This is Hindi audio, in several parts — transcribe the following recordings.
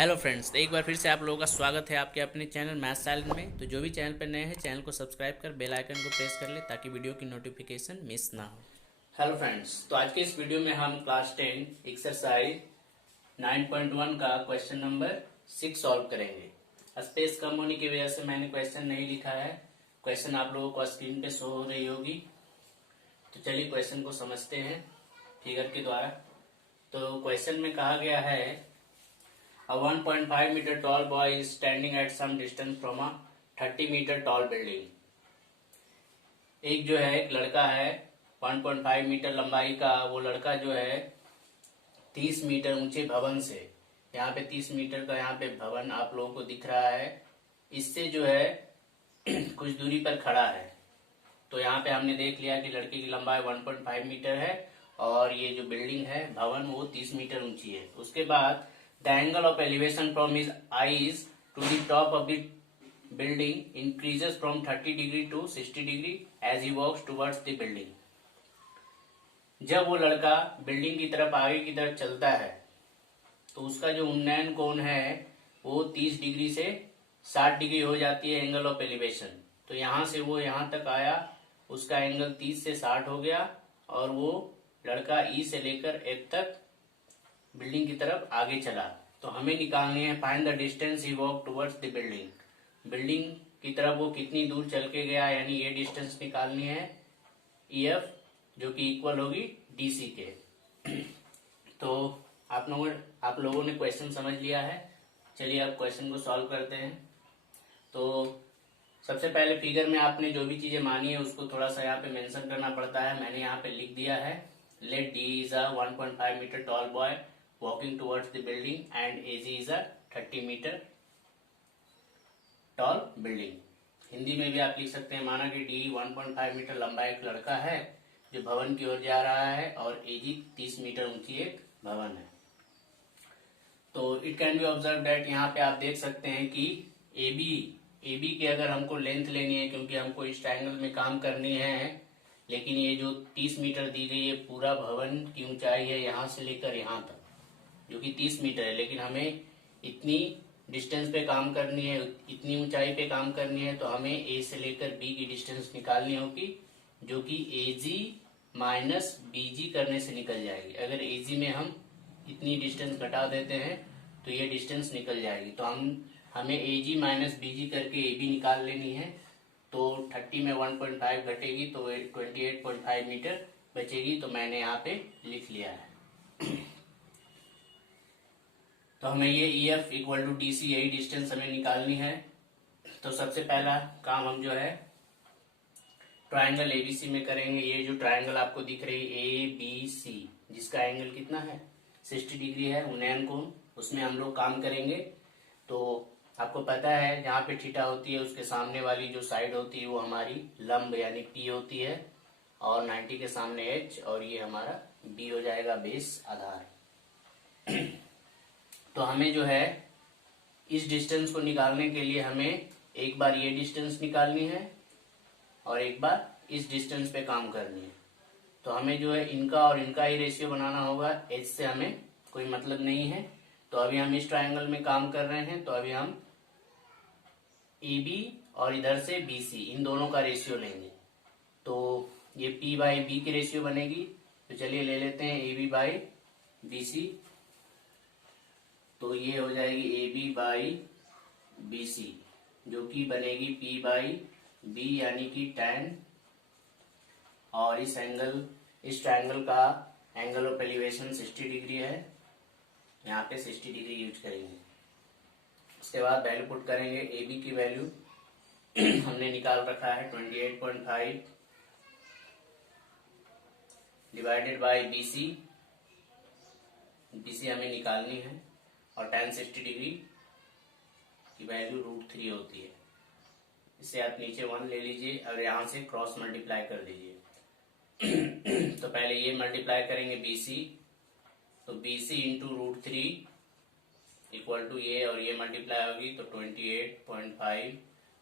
हेलो फ्रेंड्स, एक बार फिर से आप लोगों का स्वागत है आपके अपने चैनल मैथ साइलेंट में। तो जो भी चैनल पर नए हैं, चैनल को सब्सक्राइब कर बेल आइकन को प्रेस कर ले ताकि वीडियो की नोटिफिकेशन मिस ना हो। हेलो फ्रेंड्स, तो आज के इस वीडियो में हम क्लास 10 एक्सरसाइज 9.1 का क्वेश्चन नंबर 6 सॉल्व करेंगे। स्पेस कम होने की वजह से मैंने क्वेश्चन नहीं लिखा है। क्वेश्चन आप लोगों को स्क्रीन पे शो हो रही होगी। तो चलिए क्वेश्चन को समझते हैं फिगर के द्वारा। तो क्वेश्चन में कहा गया है A 1.5 meter tall boy is standing at some distance from a 30 meter tall building. एक जो है एक लड़का है 1.5 मीटर लंबाई का, वो लड़का जो है 30 मीटर ऊंचे भवन से, यहाँ पे 30 मीटर का यहाँ पे भवन आप लोगों को दिख रहा है, इससे जो है कुछ दूरी पर खड़ा है। तो यहाँ पे हमने देख लिया कि लड़के की लंबाई 1.5 मीटर है और ये जो बिल्डिंग है भवन वो 30 मीटर ऊंची है। उसके बाद the angle of elevation from his eyes to the top of the building increases from 30 degree to 60 degree as he walks towards the building. जब वो लड़का बिल्डिंग की तरफ आगे की तरफ चलता है तो उसका जो उन्नयन कोण है वो 30 डिग्री से 60 डिग्री हो जाती है एंगल ऑफ एलिवेशन। तो यहाँ से वो यहाँ तक आया, उसका एंगल 30 से 60 हो गया और वो लड़का ई से लेकर एफ तक बिल्डिंग की तरफ आगे चला। तो हमें निकालनी है find the distance he walk towards the building. Building की तरफ वो कितनी दूर चल के गया, यानी ये डिस्टेंस निकालनी है EF, जो कि इक्वल होगी DC के। तो आप लोगों ने क्वेश्चन समझ लिया है। चलिए अब क्वेश्चन को सॉल्व करते हैं। तो सबसे पहले फिगर में आपने जो भी चीजें मानी है उसको थोड़ा सा यहाँ पे मेंशन करना पड़ता है। मैंने यहाँ पे लिख दिया है late D is a 1.5 meter tall boy walking towards the building and AG is a 30 meter tall building। Hindi में भी आप लिख सकते हैं, माना कि D 1.5 मीटर लंबा एक लड़का है जो भवन की ओर जा रहा है और AG 30 मीटर ऊंची एक भवन है। तो it can be observe that, यहाँ पे आप देख सकते हैं कि AB की अगर हमको लेंथ लेनी है, क्योंकि हमको इस ट्रायंगल में काम करनी है, लेकिन ये जो 30 मीटर दी गई है पूरा भवन की ऊंचाई है यहाँ से लेकर यहाँ तक, जो कि 30 मीटर है, लेकिन हमें इतनी डिस्टेंस पे काम करनी है, इतनी ऊंचाई पे काम करनी है। तो हमें A से लेकर B की डिस्टेंस निकालनी होगी, जो कि AG माइनस BG करने से निकल जाएगी। अगर AG में हम इतनी डिस्टेंस घटा देते हैं तो ये डिस्टेंस निकल जाएगी। तो हमें AG माइनस BG करके AB निकाल लेनी है। तो 30 में 1.5 घटेगी तो 28.5 मीटर बचेगी। तो मैंने यहाँ पे लिख लिया है। तो हमें ये EF इक्वल टू DC, यही डिस्टेंस हमें निकालनी है। तो सबसे पहला काम हम जो है ट्रायंगल ABC में करेंगे। ये जो ट्रायंगल आपको दिख रही है ABC, जिसका एंगल कितना है 60 डिग्री है उन्नयन कोण, उसमें हम लोग काम करेंगे। तो आपको पता है जहाँ पे थीटा होती है उसके सामने वाली जो साइड होती है वो हमारी लंब यानी P होती है, और 90 के सामने H, और ये हमारा B हो जाएगा बेस आधार। तो हमें जो है इस डिस्टेंस को निकालने के लिए हमें एक बार ये डिस्टेंस निकालनी है और एक बार इस डिस्टेंस पे काम करनी है। तो हमें जो है इनका और इनका ही रेशियो बनाना होगा, H से हमें कोई मतलब नहीं है। तो अभी हम इस ट्रायंगल में काम कर रहे हैं, तो अभी हम AB और इधर से BC, इन दोनों का रेशियो लेंगे। तो ये P बाई B की रेशियो बनेगी। तो चलिए ले लेते हैं AB बाई BC। तो ये हो जाएगी AB बाई BC, जो कि बनेगी P बाई B, यानी कि tan। और इस ट्रायंगल का एंगल ऑफ एलिवेशन 60 डिग्री है, यहाँ पे 60 डिग्री यूज करेंगे। उसके बाद वैल्यू पुट करेंगे। AB की वैल्यू हमने निकाल रखा है 28.5 डिवाइडेड बाई BC हमें निकालनी है, और tan 60 डिग्री की वैल्यू √3 होती है। इससे आप नीचे 1 ले लीजिए और यहाँ से क्रॉस मल्टीप्लाई कर दीजिए। तो पहले ये मल्टीप्लाई करेंगे BC, तो BC इंटू √3 इक्वल टू ये, और ये मल्टीप्लाई होगी तो 28.5,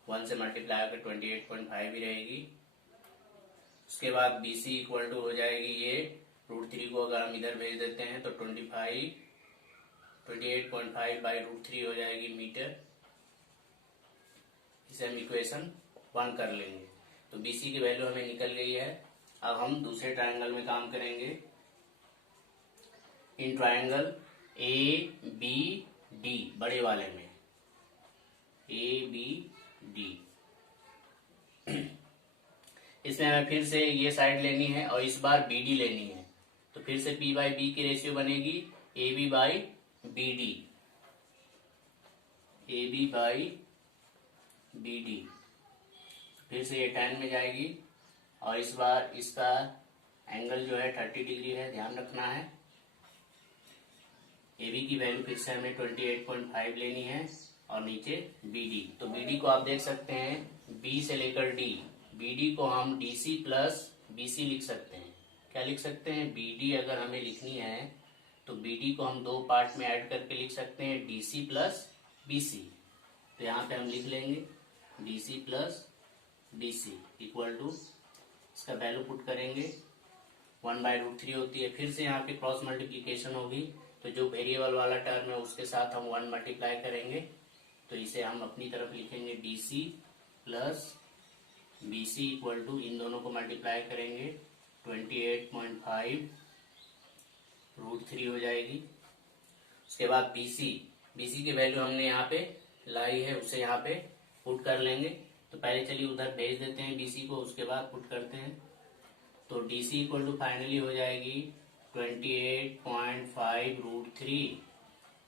1 से मल्टीप्लाई होकर 28.5 ही रहेगी। उसके बाद BC इक्वल टू हो जाएगी ये √3 को अगर हम इधर भेज देते हैं तो 25 28.5 बाई √3 हो जाएगी मीटर। इसे हम इक्वेशन 1 कर लेंगे। तो BC की वैल्यू हमें निकल गई है। अब हम दूसरे ट्रायंगल में काम करेंगे। इन ट्रायंगल ABD बड़े वाले में ABD, इसमें हमें फिर से ये साइड लेनी है और इस बार BD लेनी है। तो फिर से P बाई B की रेशियो बनेगी AB by BD, AB by BD। फिर से ये tan में जाएगी और इस बार इसका एंगल जो है 30 डिग्री है, ध्यान रखना है। AB की वैल्यू फिर से हमें 28.5 लेनी है और नीचे BD। तो BD को आप देख सकते हैं B से लेकर D, BD को हम DC प्लस BC लिख सकते हैं। क्या लिख सकते हैं? BD अगर हमें लिखनी है तो BD को हम दो पार्ट में ऐड करके लिख सकते हैं DC प्लस BC। तो यहाँ पे हम लिख लेंगे DC plus BC equal to, इसका वैल्यू पुट करेंगे 1 बाई √3 होती है। फिर से यहाँ पे क्रॉस मल्टीप्लीकेशन होगी, तो जो वेरिएबल वाला टर्म है उसके साथ हम 1 मल्टीप्लाई करेंगे। तो इसे हम अपनी तरफ लिखेंगे DC plus BC equal to, इन दोनों को मल्टीप्लाई करेंगे 28.5 √3 हो जाएगी। उसके बाद BC की वैल्यू हमने यहाँ पे लाई है, उसे यहाँ पे पुट कर लेंगे। तो पहले चलिए उधर भेज देते हैं BC को, उसके बाद पुट करते हैं। तो DC इक्वल टू फाइनली हो जाएगी 28.5 √3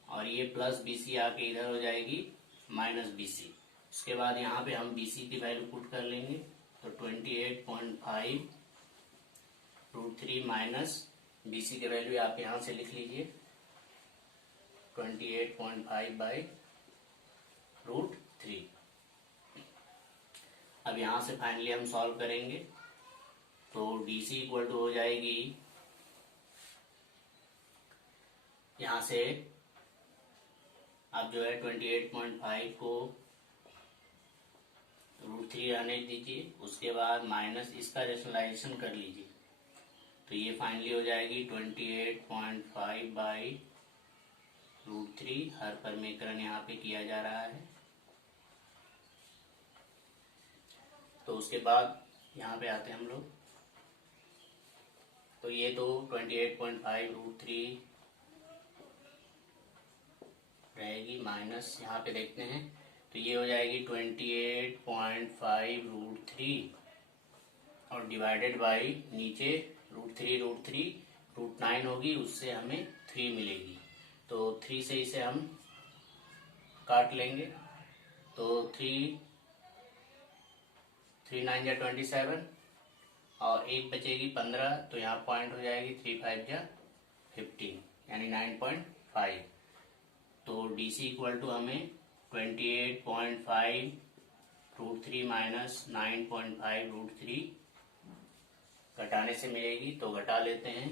और ये प्लस BC आके इधर हो जाएगी माइनस BC। उसके बाद यहाँ पे हम BC की वैल्यू पुट कर लेंगे। तो 28.5 √3 माइनस BC की वैल्यू आप यहाँ से लिख लीजिए 28.5 बाई √3। अब यहाँ से फाइनली हम सॉल्व करेंगे। तो DC इक्वल टू हो जाएगी, यहाँ से आप जो है 28.5 को √3 आने दीजिए, उसके बाद माइनस इसका रेशनलाइजेशन कर लीजिए। तो ये फाइनली हो जाएगी 28.5 बाई √3। हर परमीकरण यहाँ पे किया जा रहा है। तो उसके बाद यहाँ पे आते हैं हम लोग। तो ये तो 28.5 √3 रहेगी, माइनस यहाँ पे देखते हैं तो ये हो जाएगी 28.5 √3 और डिवाइडेड बाई नीचे √3 √9 होगी, उससे हमें 3 मिलेगी। तो 3 से इसे हम काट लेंगे। तो 3 9 जा 27 और एक बचेगी 15, तो यहाँ पॉइंट हो जाएगी 3 5 जा 15 यानी 9.5। तो DC इक्वल टू हमें 28.5 √3 माइनस 9.5 √3 घटाने से मिलेगी। तो घटा लेते हैं,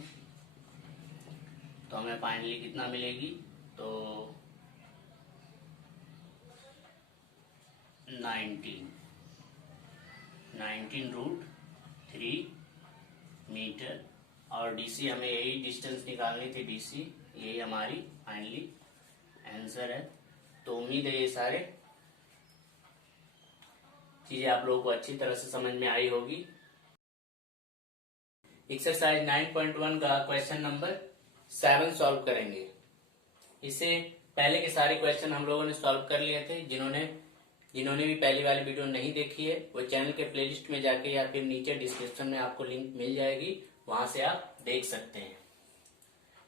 तो हमें फाइनली कितना मिलेगी? तो 19 √3 मीटर। और DC हमें यही डिस्टेंस निकालनी थी, DC यही हमारी फाइनली आंसर है। तो उम्मीद है ये सारे चीजें आप लोगों को अच्छी तरह से समझ में आई होगी। एक्सरसाइज 9.1 का क्वेश्चन नंबर 7 सॉल्व करेंगे। इससे पहले के सारे क्वेश्चन हम लोगों ने सॉल्व कर लिए थे। जिन्होंने भी पहली वाली वीडियो नहीं देखी है वो चैनल के प्लेलिस्ट में जाके या फिर नीचे डिस्क्रिप्शन में आपको लिंक मिल जाएगी, वहां से आप देख सकते हैं।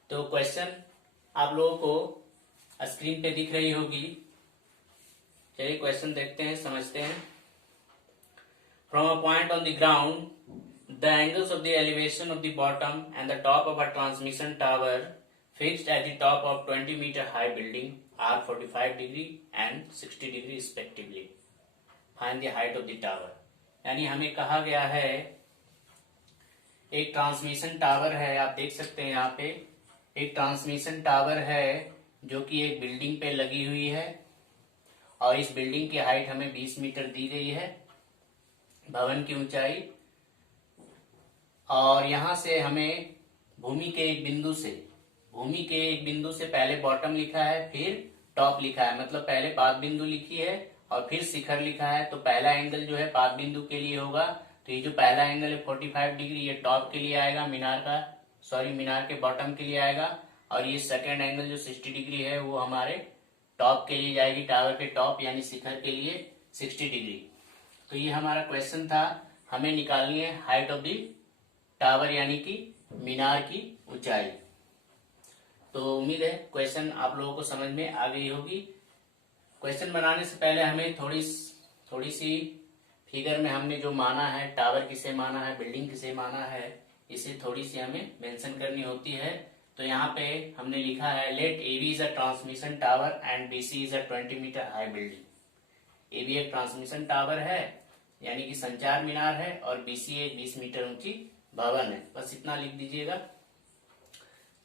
तो क्वेश्चन आप लोगों को स्क्रीन पे दिख रही होगी। चलिए क्वेश्चन देखते हैं, समझते हैं। From a point on the ground the angles of the elevation of the bottom and the top of a transmission tower fixed at the top of 20 meter high building are 45 degree and 60 degree respectively. Find the height of the tower. यानी हमें कहा गया है एक ट्रांसमिशन टावर है, आप देख सकते हैं यहाँ पे एक ट्रांसमिशन टावर है जो कि एक बिल्डिंग पे लगी हुई है और इस बिल्डिंग की हाइट हमें 20 मीटर दी गई है, भवन की ऊंचाई। और यहां से हमें भूमि के एक बिंदु से भूमि के एक बिंदु से पहले बॉटम लिखा है, फिर टॉप लिखा है, मतलब पहले पाद बिंदु लिखी है और फिर शिखर लिखा है। तो पहला एंगल जो है पाद बिंदु के लिए होगा, तो ये जो पहला एंगल है 45 डिग्री, ये टॉप के लिए आएगा, मीनार के बॉटम के लिए आएगा। और ये सेकेंड एंगल जो 60 डिग्री है वो हमारे टॉप के लिए जाएगी, टावर के टॉप यानी शिखर के लिए 60 डिग्री। तो ये हमारा क्वेश्चन था, हमें निकालनी है हाइट ऑफ द टावर यानी कि मीनार की ऊंचाई। तो उम्मीद है क्वेश्चन आप लोगों को समझ में आ गई होगी। क्वेश्चन बनाने से पहले हमें थोड़ी सी फिगर में हमने जो माना है, टावर किसे माना है, बिल्डिंग किसे माना है, इसे थोड़ी सी हमें मेंशन करनी होती है। तो यहाँ पे हमने लिखा है let AB is a transmission tower and BC is a 20 metre high building. AB एक ट्रांसमिशन टावर है यानी कि संचार मीनार है, और BC एक 20 मीटर ऊंची भवन है। बस इतना लिख दीजिएगा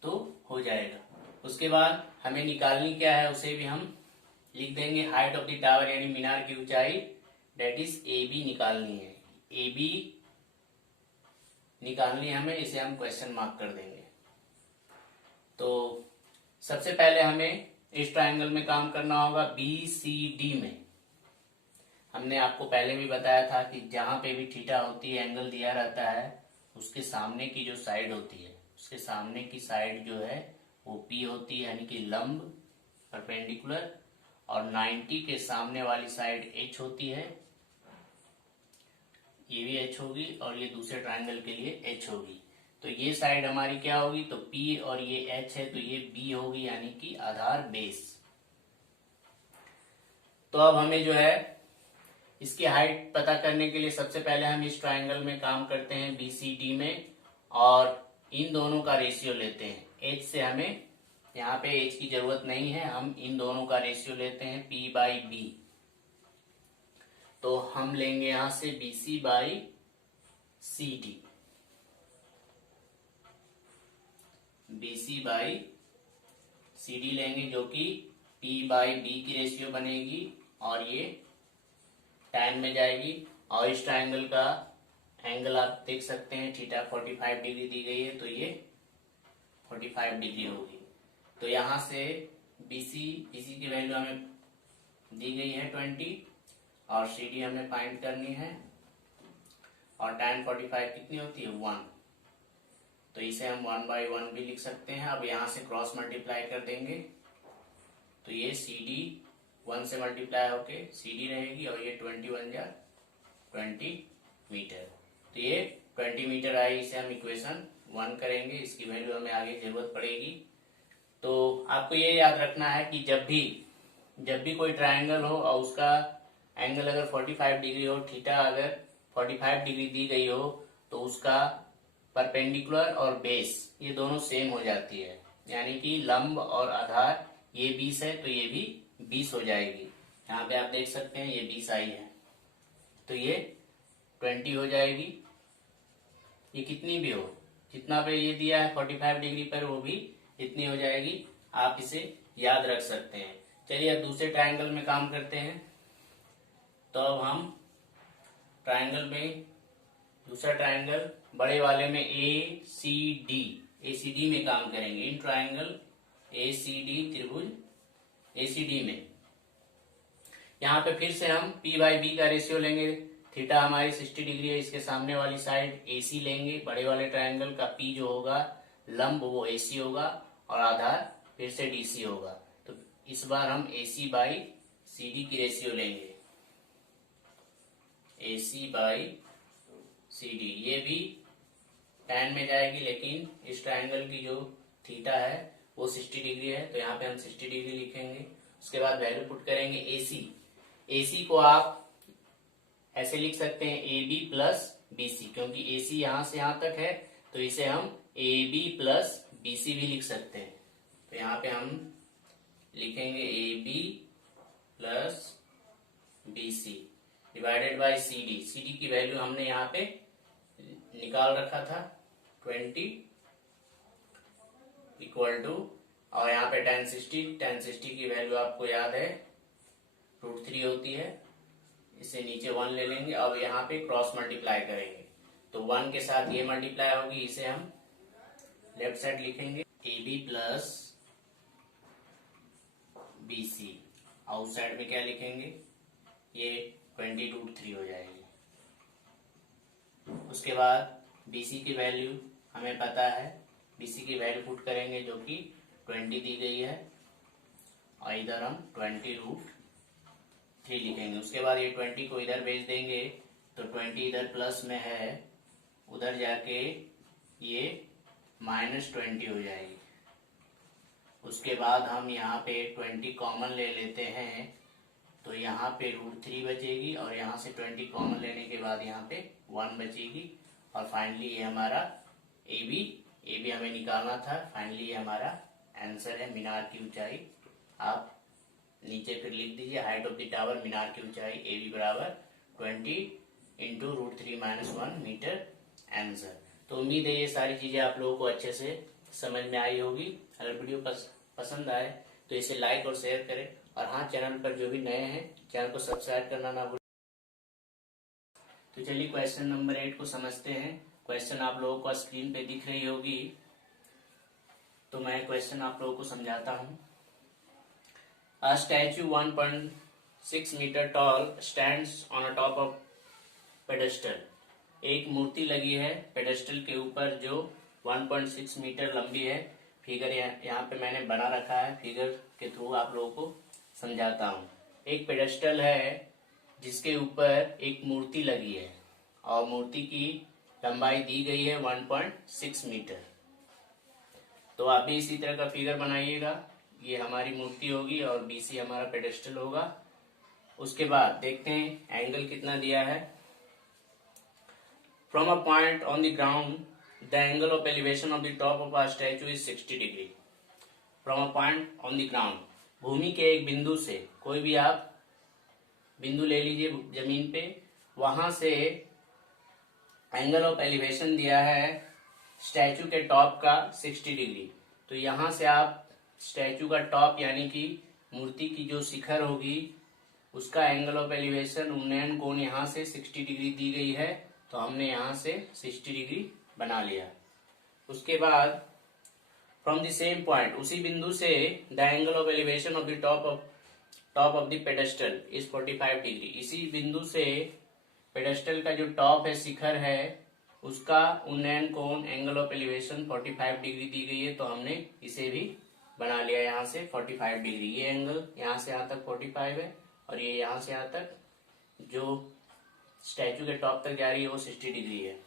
तो हो जाएगा। उसके बाद हमें निकालनी क्या है उसे भी हम लिख देंगे, हाइट ऑफ द टावर यानी मीनार की ऊंचाई, दैट इज AB निकालनी है। AB निकालनी है हमें, इसे हम क्वेश्चन मार्क कर देंगे। तो सबसे पहले हमें इस ट्रायंगल में काम करना होगा BCD में। हमने आपको पहले भी बताया था कि जहां पे भी थीटा होती है, एंगल दिया रहता है, उसके सामने की जो साइड होती है, उसके सामने की साइड जो है वो P होती है यानी कि लंब परपेंडिकुलर, और 90 के सामने वाली साइड H होती है, ये भी H होगी, और ये दूसरे ट्रायंगल के लिए H होगी। तो ये साइड हमारी क्या होगी, तो P और ये H है तो ये B होगी यानी कि आधार बेस। तो अब हमें जो है इसकी हाइट पता करने के लिए सबसे पहले हम इस ट्रायंगल में काम करते हैं BCD में, और इन दोनों का रेशियो लेते हैं। H से हमें यहाँ पे H की जरूरत नहीं है, हम इन दोनों का रेशियो लेते हैं P/B। तो हम लेंगे यहां से BC/CD, BC/CD लेंगे जो कि P/B की रेशियो बनेगी, और ये tan में जाएगी। और इस ट्रायंगल का एंगल आप देख सकते हैं, थीटा 45 डिग्री दी गई है तो ये 45 डिग्री होगी। तो यहां से BC की वैल्यू हमें दी गई है 20, और CD हमें फाइंड करनी है, और tan 45 कितनी होती है 1, तो इसे हम 1/1 भी लिख सकते हैं। अब यहाँ से क्रॉस मल्टीप्लाई कर देंगे तो ये CD 1 से मल्टीप्लाई होके CD रहेगी, और ये 20 बन जा 20 मीटर। तो ये 20 मीटर आई, इसे हम इक्वेशन 1 करेंगे, इसकी वैल्यू हमें आगे जरूरत पड़ेगी। तो आपको ये याद रखना है कि जब भी कोई ट्रायंगल हो और उसका एंगल अगर 45 डिग्री हो, थीटा अगर 45 डिग्री दी गई हो, तो उसका परपेंडिकुलर और बेस ये दोनों सेम हो जाती है, यानी कि लंब और आधार ये 20 है तो ये भी 20 हो जाएगी। यहाँ पे आप देख सकते हैं ये 20 आई है, तो ये 20 हो जाएगी। ये कितनी भी हो, जितना पे ये दिया है 45 डिग्री पर, वो भी इतनी हो जाएगी। आप इसे याद रख सकते हैं। चलिए अब दूसरे ट्रायंगल में काम करते हैं। तो अब हम ट्रायंगल में, दूसरा ट्रायंगल बड़े वाले में ACD में काम करेंगे। इन ट्रायंगल ACD त्रिभुज ACD में यहाँ पे फिर से हम P/B का रेशियो लेंगे। थीटा हमारी 60 डिग्री है, इसके सामने वाली साइड AC लेंगे। बड़े वाले ट्रायंगल का P जो होगा लंब वो AC होगा, और आधार फिर से DC होगा। तो इस बार हम AC/CD की रेशियो लेंगे, AC/CD। ये भी tan में जाएगी, लेकिन इस ट्रायंगल की जो थीटा है वो 60 डिग्री है, तो यहाँ पे हम 60 डिग्री लिखेंगे। उसके बाद वैल्यू पुट करेंगे AC को आप ऐसे लिख सकते हैं AB प्लस BC, क्योंकि AC यहाँ से यहाँ तक है तो इसे हम AB प्लस BC भी लिख सकते हैं। तो यहाँ पे हम लिखेंगे AB plus BC divided by CD की वैल्यू हमने यहाँ पे निकाल रखा था 20 इक्वल टू, और यहाँ पे tan 60 की वैल्यू आपको याद है √3 होती है। इसे नीचे 1 ले लेंगे। अब यहाँ पे क्रॉस मल्टीप्लाई करेंगे तो 1 के साथ ये मल्टीप्लाई होगी, इसे हम लेफ्ट साइड लिखेंगे AB प्लस BC। आउटसाइड में क्या लिखेंगे, ये 20√3 हो जाएगी। उसके बाद BC की वैल्यू हमें पता है, BC की वैल्यू पुट करेंगे जो कि 20 दी गई है, और इधर हम 20√3 लिखेंगे। उसके बाद ये 20 को इधर भेज देंगे तो 20 इधर प्लस में है, उधर जाके ये -20 हो जाएगी। उसके बाद हम यहाँ पे 20 कॉमन ले लेते हैं तो यहाँ पे √3 बचेगी, और यहाँ से 20 कॉमन लेने के बाद यहाँ पे 1 बचेगी, और फाइनली ये हमारा AB हमें निकालना था। फाइनली ये हमारा आंसर है, मीनार की ऊंचाई। आप नीचे फिर लिख दीजिए, हाइट ऑफ द टावर, मीनार की ऊंचाई AB बराबर 20 × √3 - 1 मीटर, आंसर। तो उम्मीद है ये सारी चीजें आप लोगों को अच्छे से समझ में आई होगी। अगर वीडियो पसंद आए तो इसे लाइक और शेयर करें, और हाँ, चैनल पर जो भी नए हैं चैनल को सब्सक्राइब करना ना भूलें। तो चलिए क्वेश्चन नंबर 8 को समझते हैं। क्वेश्चन आप लोगों को स्क्रीन पे दिख रही होगी, तो मैं क्वेश्चन आप लोगों को समझाता हूँ। A statue 1.6 metre tall stands on a top of pedestal. एक मूर्ति लगी है पेडेस्टल के ऊपर जो 1.6 मीटर लंबी है। फिगर यहाँ पे मैंने बना रखा है, फिगर के थ्रू आप लोगों को समझाता हूँ। एक पेडेस्टल है जिसके ऊपर एक मूर्ति लगी है, और मूर्ति की लंबाई दी गई है 1.6 मीटर। तो आप भी इसी तरह का फिगर बनाइएगा। ये हमारी मूर्ति होगी और BC हमारा पेडेस्टल होगा। उसके बाद देखते हैं एंगल कितना दिया है। From a point on the ground the angle of elevation of the top of a statue is 60 degree. From a point on the ground, भूमि के एक बिंदु से, कोई भी आप बिंदु ले लीजिए जमीन पे, वहां से एंगल ऑफ एलिवेशन दिया है स्टैचू के टॉप का 60 डिग्री। तो यहां से आप स्टैचू का टॉप यानी कि मूर्ति की जो शिखर होगी उसका एंगल ऑफ एलिवेशन, उन्नयन कोण यहाँ से 60 डिग्री दी गई है, तो हमने यहाँ से 60 डिग्री बना लिया। उसके बाद फ्रॉम द सेम पॉइंट, उसी बिंदु से the angle of elevation of the top of the pedestal is 45 degree. इसी बिंदु से पेडेस्टल का जो टॉप है, शिखर है, उसका उन्नयन कोण, एंगल ऑफ एलिवेशन 45 डिग्री दी गई है, तो हमने इसे भी बना लिया यहाँ से 45 डिग्री। ये एंगल यहाँ से यहाँ तक 45 है, और ये यहाँ से यहाँ तक जो स्टैचू के टॉप तक जा रही है वो 60 डिग्री है।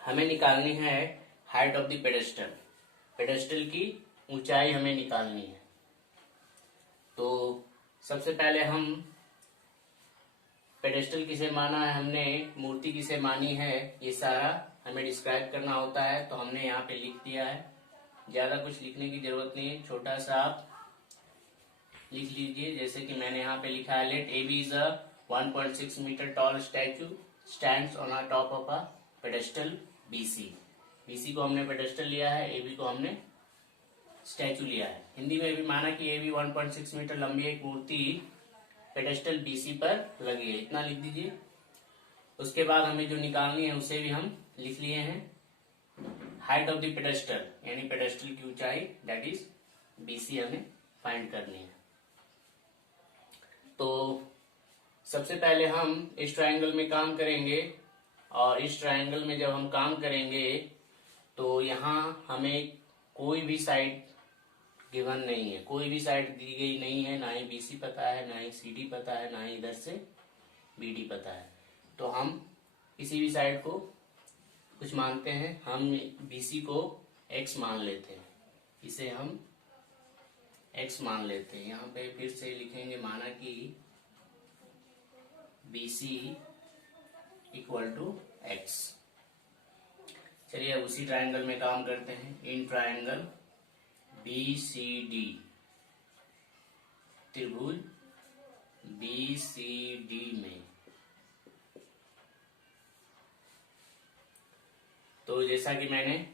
हमें निकालनी है height of the pedestal, pedestal की ऊंचाई हमें निकालनी है। तो सबसे पहले हम पेडेस्टल किसे माना है, हमने मूर्ति किसे मानी है, ये सारा हमें डिस्क्राइब करना होता है। तो हमने यहाँ पे लिख दिया है, ज्यादा कुछ लिखने की जरूरत नहीं है, छोटा सा आप लिख लीजिए। जैसे कि मैंने यहाँ पे लिखा है, let AB is a 1.6 metre tall statue stands on a top of a pedestal BC। BC को हमने पेडेस्टल लिया है, AB को हमने स्टैचू लिया है। हिंदी में भी माना कि AB 1.6 मीटर लंबी एक मूर्ति पेडेस्टल BC पर लगी है, इतना लिख दीजिए। उसके बाद हमें जो निकालनी है उसे भी हम लिख लिए हैं, हाइट ऑफ द पेडेस्टल यानी पेडेस्टल की ऊंचाई, दैट इज BC हमें फाइंड करनी है। तो सबसे पहले हम इस ट्रायंगल में काम करेंगे, और इस ट्रायंगल में जब हम काम करेंगे तो यहाँ हमें कोई भी साइड गिवन नहीं है, कोई भी साइड दी गई नहीं है, ना ही BC पता है, ना ही CD पता है, ना ही इधर से BD पता है। तो हम किसी भी साइड को कुछ मानते हैं, हम BC को X मान लेते हैं, इसे हम X मान लेते हैं। यहाँ पे फिर से लिखेंगे, माना कि BC = X। चलिए अब उसी ट्रायंगल में काम करते हैं। इन ट्रायंगल BCD, त्रिभुज BCD में, तो जैसा कि मैंने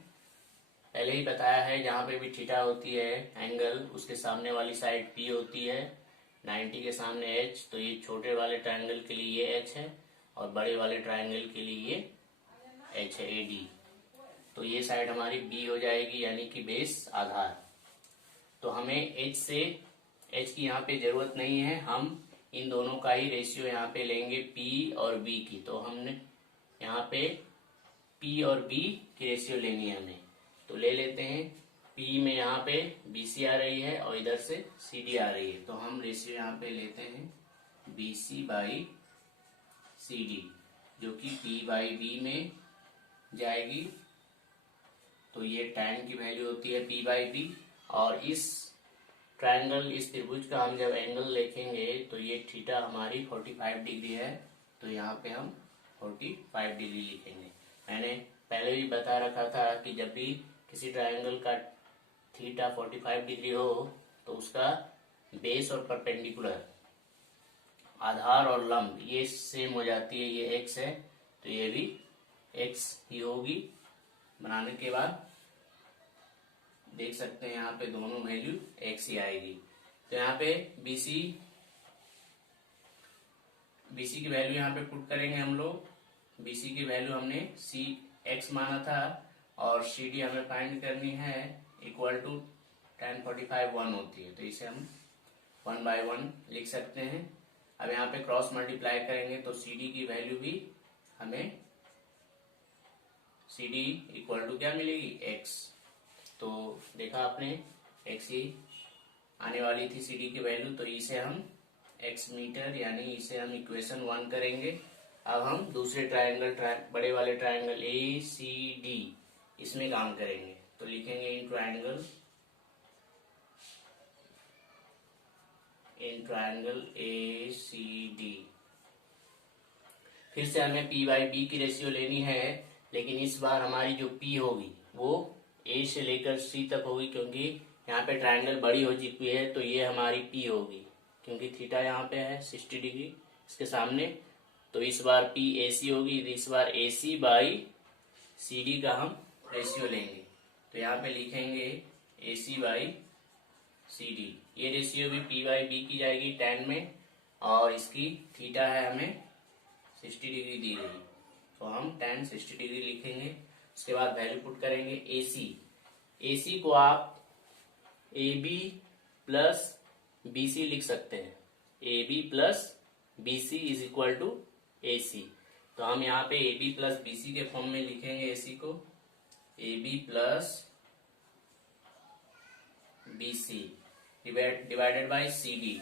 पहले ही बताया है, जहां पे भी थीटा होती है एंगल, उसके सामने वाली साइड P होती है, 90 के सामने H। तो ये छोटे वाले ट्रायंगल के लिए ये H है, और बड़े वाले ट्रायंगल के लिए ये H है, AD। तो तो ये साइड हमारी बी हो जाएगी, यानी कि बेस आधार। तो हमें एच की यहाँ पे जरूरत नहीं है, हम इन दोनों का ही रेशियो यहाँ पे लेंगे पी और बी की। तो हमने यहाँ पे पी और बी की रेशियो लेनी है हमें, तो ले लेते हैं। पी में यहाँ पे बीसी आ रही है और इधर से सीडी आ रही है, तो हम रेशियो यहाँ पे लेते हैं बीसी बाई सीडी, जो कि पी बाई बी में जाएगी। तो ये tan की वैल्यू होती है पी बाई बी। और इस ट्रायंगल, इस त्रिभुज का हम जब एंगल देखेंगे तो ये थीटा हमारी 45 डिग्री है, तो यहाँ पे हम 45 डिग्री लिखेंगे। मैंने पहले भी बता रखा था कि जब भी किसी ट्रायंगल का थीटा 45 डिग्री हो तो उसका बेस और परपेंडिकुलर, आधार और लंब ये सेम हो जाती है। ये एक्स है तो ये भी एक्स ही होगी। बनाने के बाद देख सकते हैं यहाँ पे दोनों वैल्यू एक्स ही आएगी। तो यहाँ पे बीसी की वैल्यू यहाँ पे पुट करेंगे हम लोग। बीसी की वैल्यू हमने सी एक्स माना था और सी डी हमें फाइंड करनी है, इक्वल टू tan 45 1 होती है, तो इसे हम 1/1 लिख सकते हैं। अब यहाँ पे क्रॉस मल्टीप्लाई करेंगे तो सी डी की वैल्यू भी हमें सी डी इक्वल टू क्या मिलेगी, एक्स। तो देखा आपने एक्स ही आने वाली थी सी डी की वैल्यू, तो इसे हम एक्स मीटर, यानी इसे हम इक्वेशन 1 करेंगे। अब हम दूसरे ट्रायंगल, बड़े वाले ट्रायंगल ए सी डी, इसमें काम करेंगे। तो लिखेंगे in triangle A C D. फिर से हमें पी बाई बी की रेशियो लेनी है, लेकिन इस बार हमारी जो पी होगी वो ए से लेकर सी तक होगी, क्योंकि यहाँ पे ट्रायंगल बड़ी हो चुकी है। तो ये हमारी पी होगी, क्योंकि थीटा यहाँ पे है 60 डिग्री इसके सामने। तो इस बार पी ए सी होगी, इस बार ए सी बाई सी डी का हम रेशियो लेंगे। तो यहाँ पे लिखेंगे ए सी बाई सी डी। ये रेशियो भी पी बाई बी की जाएगी tan में, और इसकी थीटा है हमें 60 डिग्री दी गई, तो हम tan 60 डिग्री लिखेंगे। उसके बाद वैल्यू पुट करेंगे AC। AC को आप AB प्लस BC लिख सकते हैं। AB plus BC is equal to AC। तो हम यहाँ पे AB प्लस BC के फॉर्म में लिखेंगे AC को, AB plus BC divided by CD।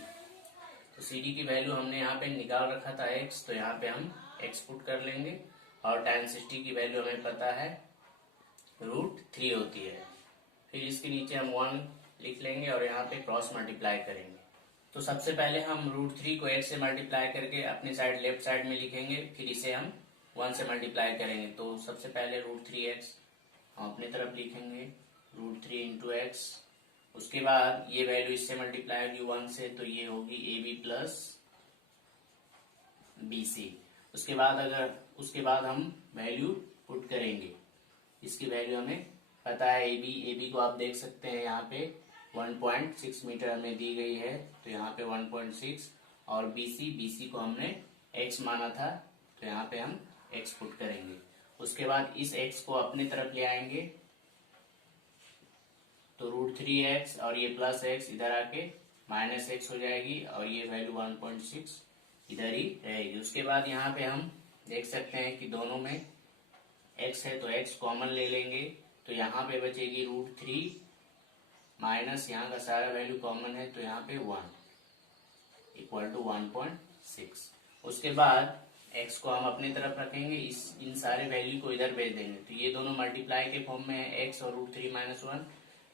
तो CD की वैल्यू हमने यहाँ पे निकाल रखा था x, तो यहाँ पे हम x पुट कर लेंगे। और tan 60 की वैल्यू हमें पता है √3 होती है। फिर इसके नीचे हम 1 लिख लेंगे और यहाँ पे क्रॉस मल्टीप्लाई करेंगे। तो सबसे पहले हम √3 को x से मल्टीप्लाई करके अपने साइड लेफ्ट साइड में लिखेंगे, फिर इसे हम 1 से मल्टीप्लाई करेंगे। तो सबसे पहले √3x हम अपने तरफ लिखेंगे, √3 इंटू एक्स। उसके बाद ये वैल्यू इससे मल्टीप्लाई होगी 1 से, तो ये होगी AB प्लस BC। उसके बाद हम वैल्यू पुट करेंगे। इसकी वैल्यू हमें पता है AB को आप देख सकते हैं यहाँ पे 1.6 मीटर हमें दी गई है, तो यहाँ पे 1.6। और BC को हमने x माना था, तो यहाँ पे हम x पुट करेंगे। उसके बाद इस x को अपने तरफ ले आएंगे, तो √3x और ये प्लस x इधर आके माइनस x हो जाएगी, और ये वैल्यू 1.6 इधर ही रहेगी। उसके बाद यहाँ पे हम देख सकते हैं कि दोनों में x है, तो x कॉमन ले लेंगे, तो यहाँ पे बचेगी √3 माइनस यहाँ का सारा वैल्यू कॉमन है, तो यहाँ पे 1 इक्वल टू 1.6। उसके बाद x को हम अपनी तरफ रखेंगे, इन सारे वैल्यू को इधर भेज देंगे, तो ये दोनों मल्टीप्लाई के फॉर्म में है x और √3 माइनस 1,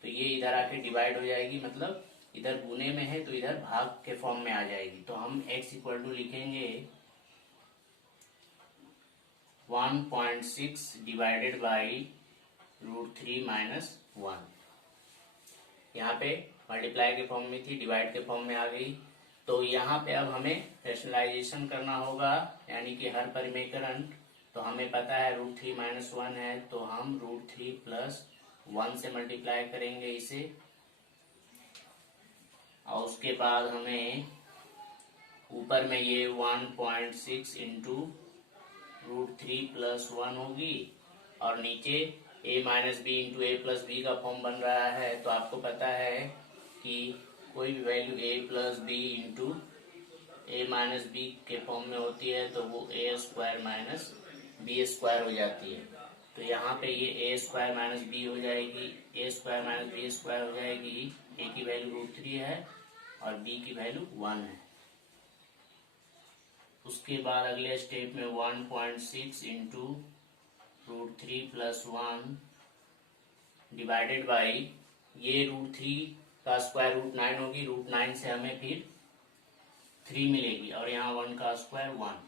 तो ये इधर आके डिवाइड हो जाएगी, मतलब इधर गुने में है तो इधर भाग के फॉर्म में आ जाएगी। तो हम x इक्वल टू लिखेंगे 1.6 डिवाइडेड बाई √3 माइनस 1। यहाँ पे मल्टीप्लाई के फॉर्म में थी, डिवाइड के फॉर्म में आ गई। तो यहाँ पे अब हमें रैशनलाइजेशन करना होगा, यानी कि हर परिमेयकरण। तो हमें पता है √3 माइनस 1 है, तो हम √3 प्लस 1 से मल्टीप्लाई करेंगे इसे, और उसके बाद हमें ऊपर में ये 1.6 इंटू √3 प्लस 1 होगी, और नीचे a minus B into A plus B का फॉर्म बन रहा है, तो आपको पता है कि कोई भी value a plus B into A minus B के फॉर्म में होती है तो वो A square minus B square हो जाती है। तो यहाँ पे ये ए स्क्वायर माइनस बी हो जाएगी, ए स्क्वायर माइनस बी स्क्वायर हो जाएगी। ए की वैल्यू √3 है और बी की वैल्यू 1 है। उसके बाद अगले स्टेप में 1.6 इंटू √3 प्लस 1 डिवाइडेड बाई ये √3 का स्क्वायर √9 होगी, √9 से हमें फिर 3 मिलेगी और यहाँ 1 का स्क्वायर 1।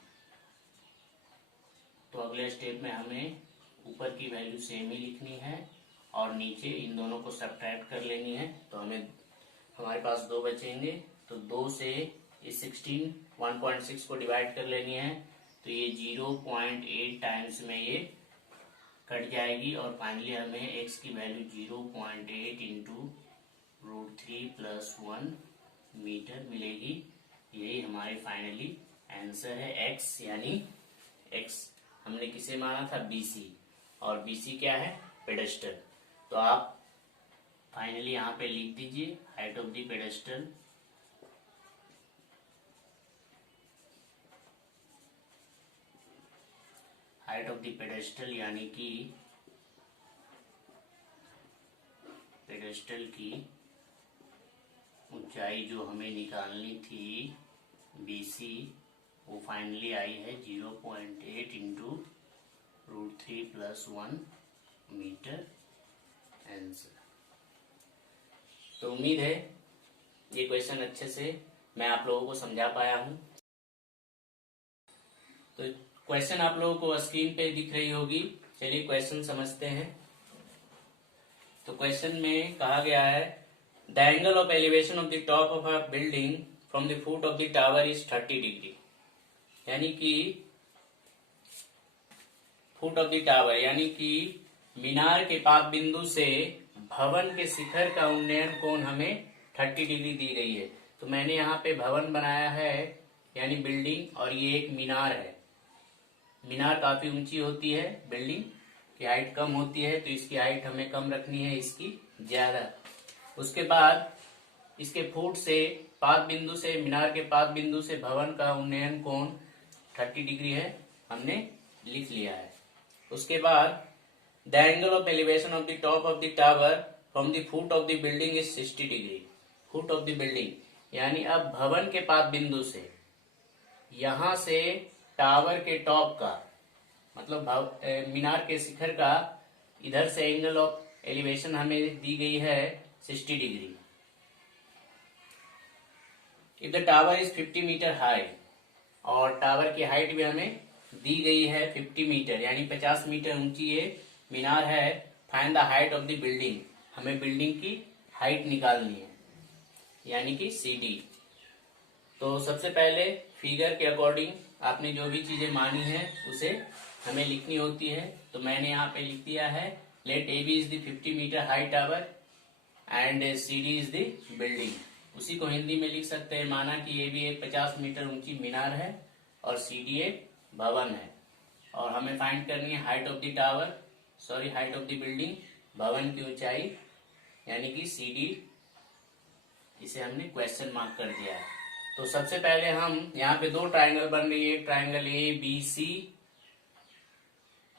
तो अगले स्टेप में हमें ऊपर की वैल्यू सेम ही लिखनी है और नीचे इन दोनों को सब्ट्रैक्ट कर लेनी है। तो हमारे पास 2 बचेंगे, तो 2 से इस 1.6 को डिवाइड कर लेनी है, तो ये 0.8 टाइम्स में ये कट जाएगी और फाइनली हमें x की वैल्यू 0.8 इंटू √3 प्लस 1 मीटर मिलेगी। यही हमारे फाइनली आंसर है x, यानी x हमने किसे माना था, BC, और BC क्या है, पेडेस्टल। तो आप फाइनली यहाँ पे लिख दीजिए हाइट ऑफ द पेडेस्टल यानी कि पेडेस्टल की ऊंचाई जो हमें निकालनी थी BC, वो फाइनली आई है 0.8 इंटू √3 प्लस 1 मीटर आंसर। तो उम्मीद है ये क्वेश्चन अच्छे से मैं आप लोगों को समझा पाया हूं। तो क्वेश्चन आप लोगों को स्क्रीन पे दिख रही होगी। चलिए क्वेश्चन समझते हैं। तो क्वेश्चन में कहा गया है the angle of elevation of the top of a building from the foot of the tower is 30 degree, यानी कि फुट ऑफ द टावर यानी कि मीनार के पाद बिंदु से भवन के शिखर का उन्नयन कोण हमें 30 डिग्री दी गई है। तो मैंने यहाँ पे भवन बनाया है यानी बिल्डिंग, और ये एक मीनार है। मीनार काफी ऊंची होती है, बिल्डिंग की हाइट कम होती है, तो इसकी हाइट हमें कम रखनी है, इसकी ज्यादा। उसके बाद इसके फुट से पाद बिंदु से, मीनार के पाद बिंदु से भवन का उन्नयन कोण 30 डिग्री है, हमने लिख लिया है। उसके बाद the angle of elevation of the top of the tower from the foot of the building is 60 degree. Foot of the building यानी अब भवन के पाद बिंदु से, यहां से टावर के टॉप का मतलब मीनार के शिखर का इधर से एंगल ऑफ एलिवेशन हमें दी गई है 60 degree. If the tower is 50 metre high, और टावर की हाइट भी हमें दी गई है 50 मीटर यानी 50 मीटर ऊंची ये मीनार है। Find the height of the building, हमें बिल्डिंग की हाइट निकालनी है यानी कि CD। तो सबसे पहले फिगर के अकॉर्डिंग आपने जो भी चीजें मानी है उसे हमें लिखनी होती है। तो मैंने यहाँ पे लिख दिया है let AB is the 50 metre high tower and CD is the building. उसी को हिंदी में लिख सकते हैं, माना कि AB एक 50 मीटर ऊंची मीनार है और CD एक भवन है, और हमें फाइंड करनी है height of the tower, height of the building, भवन की ऊंचाई यानी कि CD। इसे हमने क्वेश्चन मार्क कर दिया है। तो सबसे पहले हम यहाँ पे 2 ट्राइंगल बन रही है, एक ट्राइंगल ABC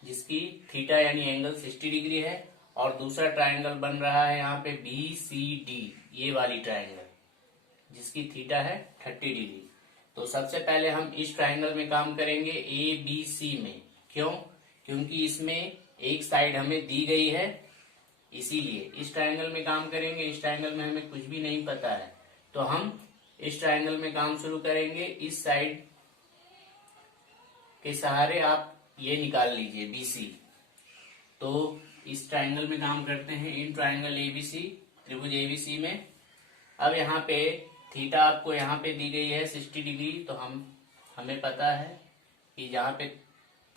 जिसकी थीटा यानी एंगल 60 डिग्री है, और दूसरा ट्राइंगल बन रहा है यहाँ पे BCD, ये वाली ट्राइंगल जिसकी थीटा है 30 डिग्री। तो सबसे पहले हम इस ट्राइंगल में काम करेंगे ABC में। क्यों? क्योंकि इसमें एक साइड हमें दी गई है, इसीलिए इस ट्राइंगल में काम करेंगे। इस ट्राइंगल में हमें कुछ भी नहीं पता है, तो हम इस ट्राइंगल में काम शुरू करेंगे। इस साइड के सहारे आप ये निकाल लीजिए BC। तो इस ट्राइंगल में काम करते हैं, इन ट्राइंगल ABC, त्रिभुज ABC में। अब यहाँ पे थीटा आपको यहाँ पे दी गई है 60 डिग्री, तो हमें पता है कि जहाँ पे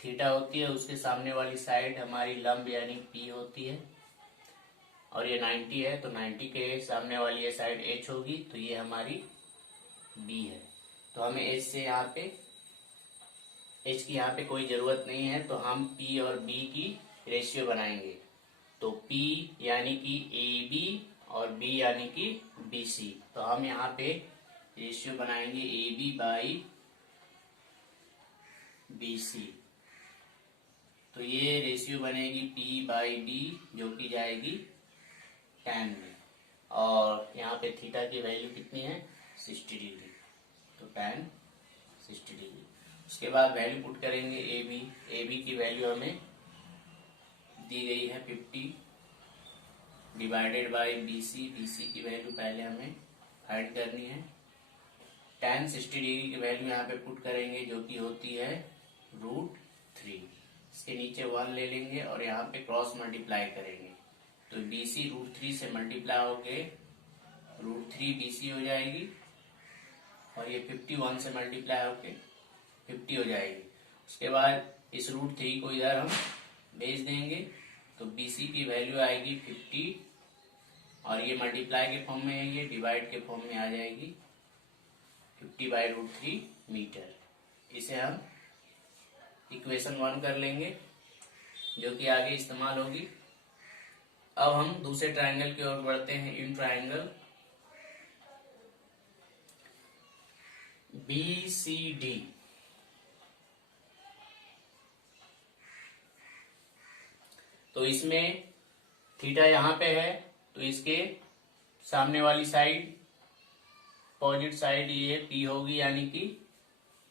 थीटा होती है उसके सामने वाली साइड हमारी लंब यानी P होती है, और ये 90 है, तो 90 के सामने वाली ये साइड H होगी, तो ये हमारी B है। तो हमें H से यहाँ पे, H की यहाँ पे कोई जरूरत नहीं है, तो हम P और B की रेशियो बनाएंगे। तो P यानी कि AB और B यानी कि BC। तो हम यहाँ पे रेशियो बनाएंगे AB बाई BC। तो ये रेशियो बनेगी P बाई D जो कि जाएगी tan में, और यहाँ पे थीटा की वैल्यू कितनी है 60 डिग्री, तो tan 60 डिग्री। उसके बाद वैल्यू पुट करेंगे AB की वैल्यू हमें दी गई है 50 डिवाइडेड बाई BC की वैल्यू पहले हमें फाइंड करनी है। tan 60 डिग्री की वैल्यू यहाँ पे पुट करेंगे जो कि होती है √3। इसके नीचे 1 ले लेंगे और यहाँ पे क्रॉस मल्टीप्लाई करेंगे, तो BC √3 से मल्टीप्लाई होके √3 BC हो जाएगी, और ये 51 से मल्टीप्लाई होके 50 हो जाएगी। उसके बाद इस √3 को इधर हम भेज देंगे, तो BC की वैल्यू आएगी 50, और ये मल्टीप्लाई के फॉर्म में है, ये डिवाइड के फॉर्म में आ जाएगी 50 बाई √3 मीटर। इसे हम इक्वेशन 1 कर लेंगे जो कि आगे इस्तेमाल होगी। अब हम दूसरे ट्रायंगल की ओर बढ़ते हैं, इन ट्रायंगल BCD। तो इसमें थीटा यहाँ पे है, तो इसके सामने वाली साइड अपोजिट साइड ये P होगी यानी कि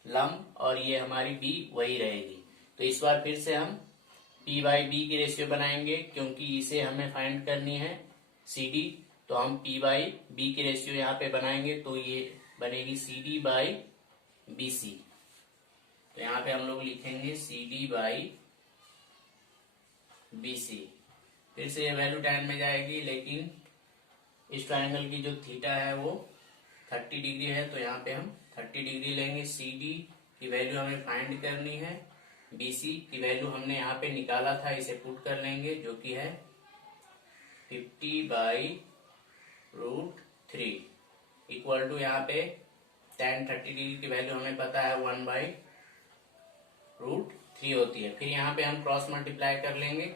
लंब, और ये हमारी B वही रहेगी। तो इस बार फिर से हम P बाई B की रेशियो बनाएंगे, क्योंकि इसे हमें फाइंड करनी है CD। तो हम P बाई B की रेशियो यहाँ पे बनाएंगे, तो ये बनेगी CD बाई BC। तो यहाँ पे हम लोग लिखेंगे CD बाई BC। फिर से ये वैल्यू tan में जाएगी, लेकिन इस ट्रायंगल की जो थीटा है वो 30 डिग्री है, तो यहाँ पे हम 30 डिग्री लेंगे। CD की वैल्यू हमें फाइंड करनी है, BC की वैल्यू हमने यहाँ पे निकाला था, इसे पुट कर लेंगे जो कि है 50 बाई √3 इक्वल टू यहाँ पे tan 30 डिग्री की वैल्यू हमें पता है 1 बाई √3 होती है। फिर यहाँ पे हम क्रॉस मल्टीप्लाई कर लेंगे,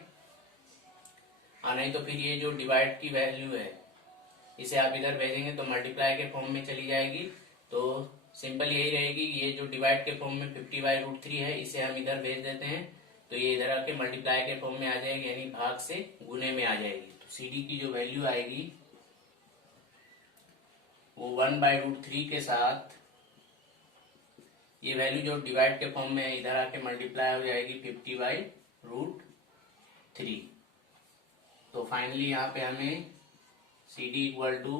नहीं तो फिर ये जो डिवाइड की वैल्यू है इसे आप इधर भेजेंगे तो मल्टीप्लाई के फॉर्म में चली जाएगी। तो सिंपल यही रहेगी कि ये जो डिवाइड के फॉर्म में 50 बाई √3 है, इसे हम इधर भेज देते हैं, तो ये इधर आके मल्टीप्लाई के फॉर्म में आ जाएगी, यानी भाग से गुने में आ जाएगी। तो CD की जो वैल्यू आएगी वो 1 बाई √3 के साथ ये वैल्यू जो डिवाइड के फॉर्म में है इधर आके मल्टीप्लाई हो जाएगी 50 बाई √3। तो फाइनली यहाँ पे हमें CD इक्वल टू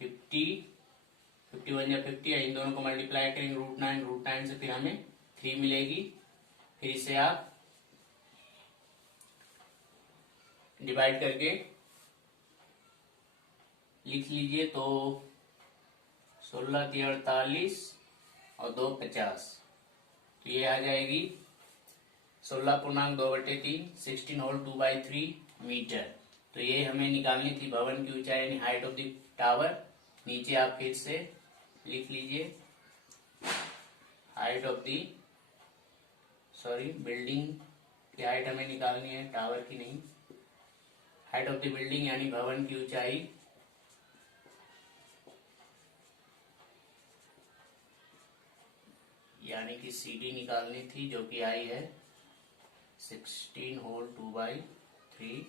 51 या 50 है, इन दोनों को मल्टीप्लाई करेंगे √9 से फिर हमें 3 मिलेगी। फिर इसे आप डिवाइड करके लिख लीजिए, तो 16 की 48 और 2 50, तो ये आ जाएगी 16.2/3 16 होल 2/3 मीटर। तो ये हमें निकालनी थी भवन की ऊंचाई यानी हाइट ऑफ द टावर। नीचे आप फिर से लिख लीजिए, हाइट ऑफ द बिल्डिंग की हाइट हमें निकालनी है, टावर की नहीं। हाइट ऑफ द बिल्डिंग यानी भवन की ऊंचाई यानी कि CD निकालनी थी जो कि आई है 16 होल 2/3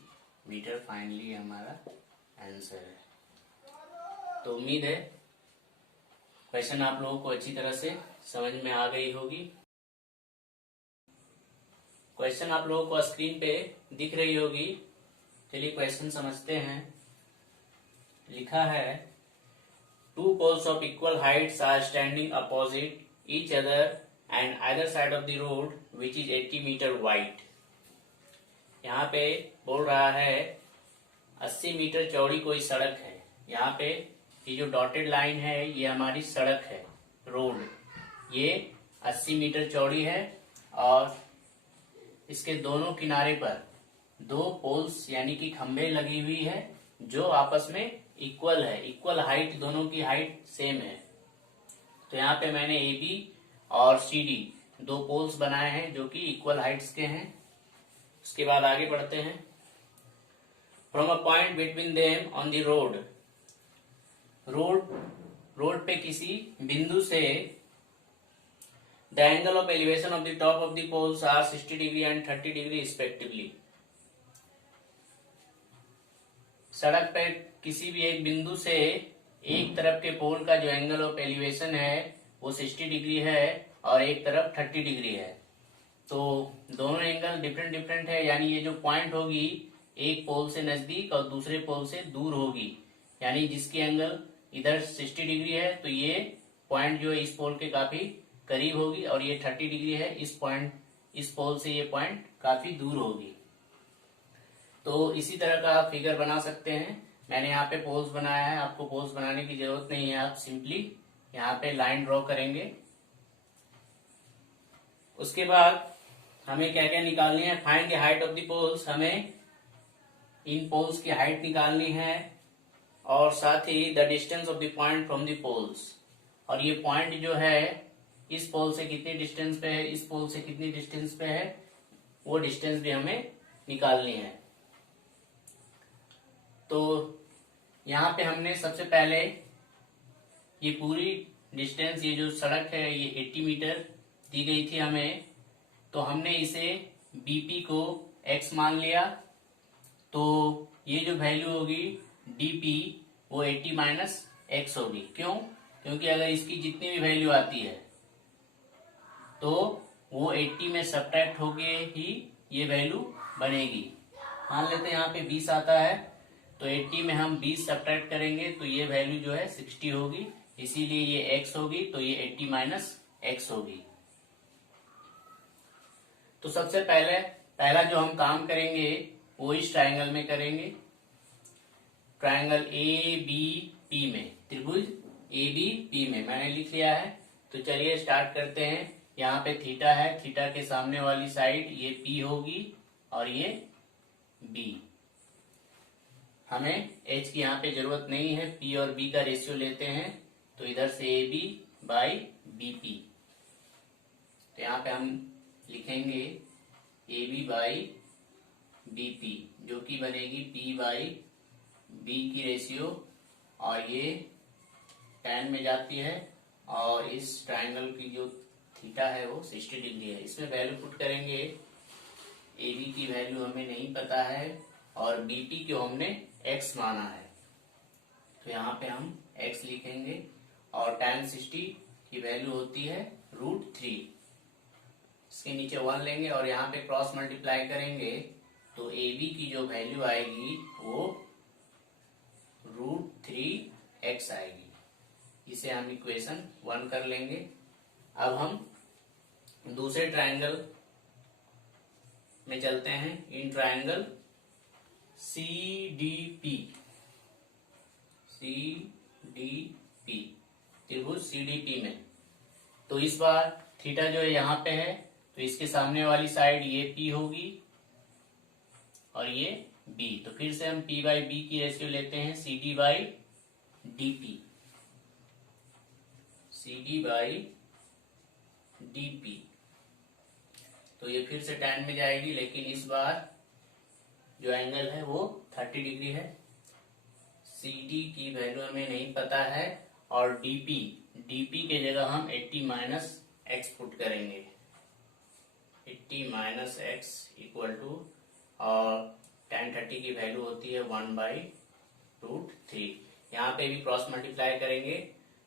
मीटर। फाइनली हमारा आंसर है। तो उम्मीद है क्वेश्चन आप लोगों को अच्छी तरह से समझ में आ गई होगी। क्वेश्चन आप लोगों को स्क्रीन पे दिख रही होगी। चलिए क्वेश्चन समझते हैं। लिखा है 2 poles of equal heights are standing opposite each other and either side of the road which is 80 meter wide। यहाँ पे बोल रहा है 80 मीटर चौड़ी कोई सड़क है। यहाँ पे ये जो डॉटेड लाइन है ये हमारी सड़क है, रोड। ये 80 मीटर चौड़ी है और इसके दोनों किनारे पर 2 पोल्स यानी कि खंभे लगी हुई है जो आपस में इक्वल है, इक्वल हाइट, दोनों की हाइट सेम है। तो यहाँ पे मैंने AB और CD 2 पोल्स बनाए हैं जो कि इक्वल हाइट्स के हैं। उसके बाद आगे बढ़ते हैं। From a point between them on the road, road पे किसी बिंदु से the angle of elevation of the top of the poles are 60 degree and 30 degree respectively. सड़क पे किसी भी एक बिंदु से एक तरफ के पोल का जो एंगल ऑफ एलिवेशन है वो 60 डिग्री है और एक तरफ 30 डिग्री है। तो दोनों एंगल डिफरेंट डिफरेंट है, यानी ये जो पॉइंट होगी एक पोल से नजदीक और दूसरे पोल से दूर होगी, यानी जिसकी एंगल इधर 60 डिग्री है तो ये पॉइंट जो है इस पोल के काफी करीब होगी, और ये 30 डिग्री है, इस पोल से ये पॉइंट काफी दूर होगी। तो इसी तरह का आप फिगर बना सकते हैं। मैंने यहाँ पे पोल्स बनाया है, आपको पोल्स बनाने की जरूरत नहीं है, आप सिंपली यहाँ पे लाइन ड्रॉ करेंगे। उसके बाद हमें क्या क्या निकालनी है, find the height of the poles, हमें इन पोल्स की हाइट निकालनी है और साथ ही the distance of the point from the poles, और ये पॉइंट जो है इस पोल से कितनी डिस्टेंस पे है, इस पोल से कितनी डिस्टेंस पे है, वो डिस्टेंस भी हमें निकालनी है। तो यहाँ पे हमने सबसे पहले ये पूरी डिस्टेंस, ये जो सड़क है ये 80 मीटर दी गई थी हमें, तो हमने इसे बीपी को x मान लिया। तो ये जो वैल्यू होगी डीपी वो 80 माइनस एक्स होगी। क्यों? क्योंकि अगर इसकी जितनी भी वैल्यू आती है तो वो 80 में सब्ट्रैक्ट होके ही ये वैल्यू बनेगी। मान लेते हैं यहाँ पे 20 आता है, तो 80 में हम 20 सब्ट्रैक्ट करेंगे तो ये वैल्यू जो है 60 होगी, इसीलिए ये x होगी, तो ये 80 माइनस एक्स होगी। तो सबसे पहला जो हम काम करेंगे वो इस ट्रायंगल में करेंगे, ट्रायंगल ए बी पी में, त्रिभुज ए बी पी में मैंने लिख लिया है। तो चलिए स्टार्ट करते हैं। यहाँ पे थीटा है, थीटा के सामने वाली साइड ये पी होगी और ये बी। हमें एच की यहाँ पे जरूरत नहीं है, पी और बी का रेशियो लेते हैं, तो इधर से A B by B P. तो यहाँ पे हम लिखेंगे A B by B P, जो कि बनेगी पी बाई बी की रेशियो, और ये tan में जाती है, और इस ट्रायंगल की जो थीटा है वो 60 डिग्री है। इसमें वैल्यू पुट करेंगे, ए बी की वैल्यू हमें नहीं पता है और बी पी को हमने x माना है, तो यहाँ पे हम x लिखेंगे, और tan 60 की वैल्यू होती है √3। इसके नीचे 1 लेंगे और यहाँ पे क्रॉस मल्टीप्लाई करेंगे, तो ए बी की जो वैल्यू आएगी वो √3x आएगी। इसे हम इक्वेशन 1 कर लेंगे। अब हम दूसरे ट्रायंगल में चलते हैं, इन ट्रायंगल CDP, त्रिभुज CDP में। तो इस बार थीटा जो है यहाँ पे है, तो इसके सामने वाली साइड ये P होगी और ये B। तो फिर से हम P बाई B की रेशियो लेते हैं, CD by DP, CD by DP। तो ये फिर से tan में जाएगी, लेकिन इस बार जो एंगल है वो 30 डिग्री है। CD की वैल्यू हमें नहीं पता है, और DP के जगह हम 80 माइनस एक्स पुट करेंगे, 80 माइनस एक्स इक्वल टू, और tan 30 की वैल्यू होती है 1 बाई √3। यहाँ पे भी क्रॉस मल्टीप्लाई करेंगे,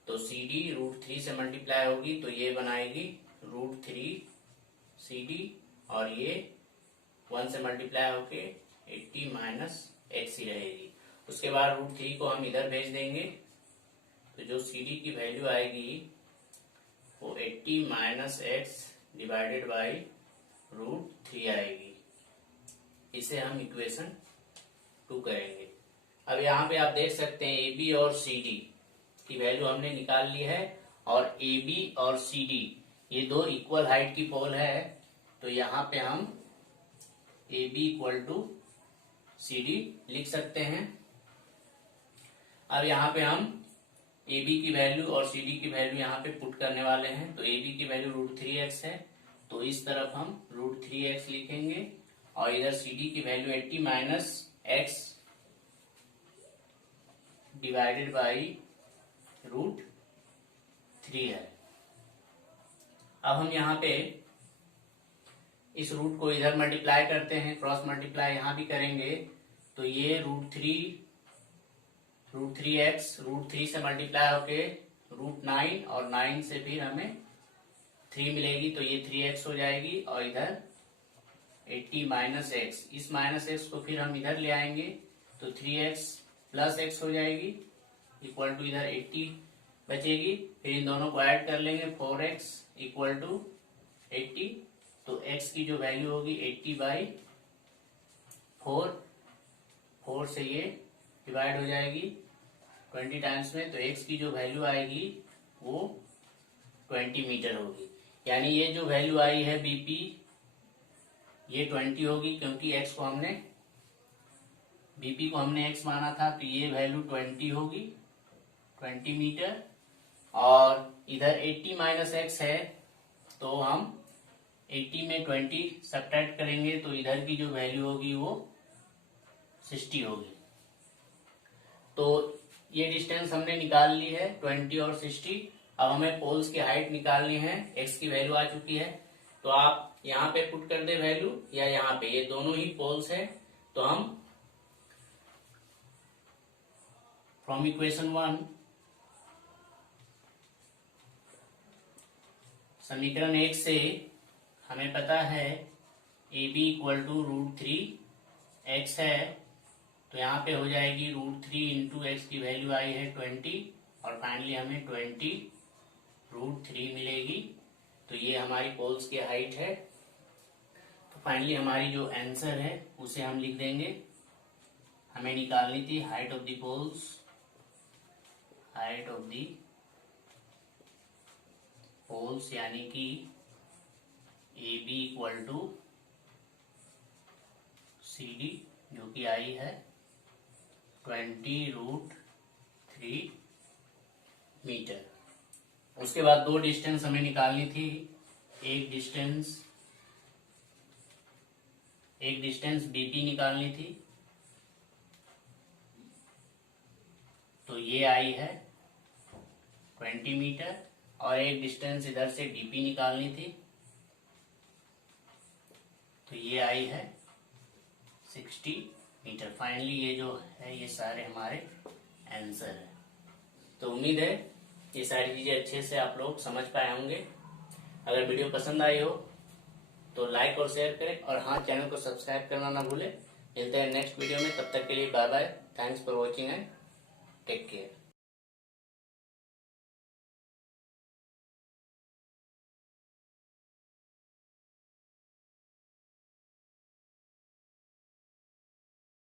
तो CD √3 से मल्टीप्लाई होगी, तो ये बनाएगी √3 CD, और ये 1 से मल्टीप्लाई होके 80 माइनस एक्स ही रहेगी। उसके बाद √3 को हम इधर भेज देंगे, तो जो CD की वैल्यू आएगी वो 80 माइनस एक्स डिवाइडेड बाई √3 आएगी। इसे हम इक्वेशन 2 करेंगे। अब यहाँ पे आप देख सकते हैं AB और CD की वैल्यू हमने निकाल ली है, और AB और CD ये दो इक्वल हाइट की पोल है, तो यहाँ पे हम AB इक्वल टू CD लिख सकते हैं। अब यहाँ पे हम AB की वैल्यू और CD की वैल्यू यहाँ पे पुट करने वाले हैं, तो AB की वैल्यू √3x है, तो इस तरफ हम √3x लिखेंगे, और इधर CD की value 80 minus x divided by √3 है। अब हम यहाँ पे इस रूट को इधर मल्टीप्लाई करते हैं, क्रॉस मल्टीप्लाई यहाँ भी करेंगे, तो ये √3 से मल्टीप्लाई होके √9 और 9 से फिर हमें 3 मिलेगी, तो ये 3x हो जाएगी। और इधर 80 माइनस एक्स, इस माइनस एक्स को फिर हम इधर ले आएंगे, तो 3x प्लस एक्स हो जाएगी इक्वल टू इधर 80 बचेगी। फिर इन दोनों को ऐड कर लेंगे, 4x इक्वल टू 80, तो x की जो वैल्यू होगी 80/4, 4 से ये डिवाइड हो जाएगी 20 टाइम्स में, तो x की जो वैल्यू आएगी वो 20 मीटर होगी। यानी ये जो वैल्यू आई है बीपी ये 20 होगी, क्योंकि x को हमने बीपी को हमने x माना था, तो ये वैल्यू 20 होगी, 20 मीटर। और इधर 80 माइनस एक्स है, तो हम 80 में 20 सब्ट्रैक्ट करेंगे, तो इधर की जो वैल्यू होगी वो 60 होगी। तो ये डिस्टेंस हमने निकाल ली है 20 और 60। अब हमें पोल्स की हाइट निकालनी है, x की वैल्यू आ चुकी है, तो आप यहाँ पे पुट कर दे वैल्यू या यहाँ पे, ये दोनों ही पोल्स है। तो हम फ्रॉम इक्वेशन 1 समीकरण 1 से हमें पता है AB इक्वल टू √3x है, तो यहाँ पे हो जाएगी √3 इंटू एक्स की वैल्यू आई है 20 और फाइनली हमें 20√3 मिलेगी। तो ये हमारी पोल्स की हाइट है। तो फाइनली हमारी जो आंसर है उसे हम लिख देंगे। हमें निकालनी थी height of the poles, height of the poles यानी कि AB इक्वल टू CD जो कि आई है 20√3 मीटर। उसके बाद दो डिस्टेंस हमें निकालनी थी, एक डिस्टेंस BP निकालनी थी, तो ये आई है 20 मीटर, और एक डिस्टेंस इधर से DP निकालनी थी, तो ये आई है 60 मीटर। फाइनली ये जो है ये सारे हमारे आंसर है। तो उम्मीद है ये सारी चीजें अच्छे से आप लोग समझ पाए होंगे। अगर वीडियो पसंद आई हो तो लाइक और शेयर करें, और हाँ, चैनल को सब्सक्राइब करना ना भूलें। मिलते हैं नेक्स्ट वीडियो में, तब तक के लिए bye bye, thanks for watching and take care.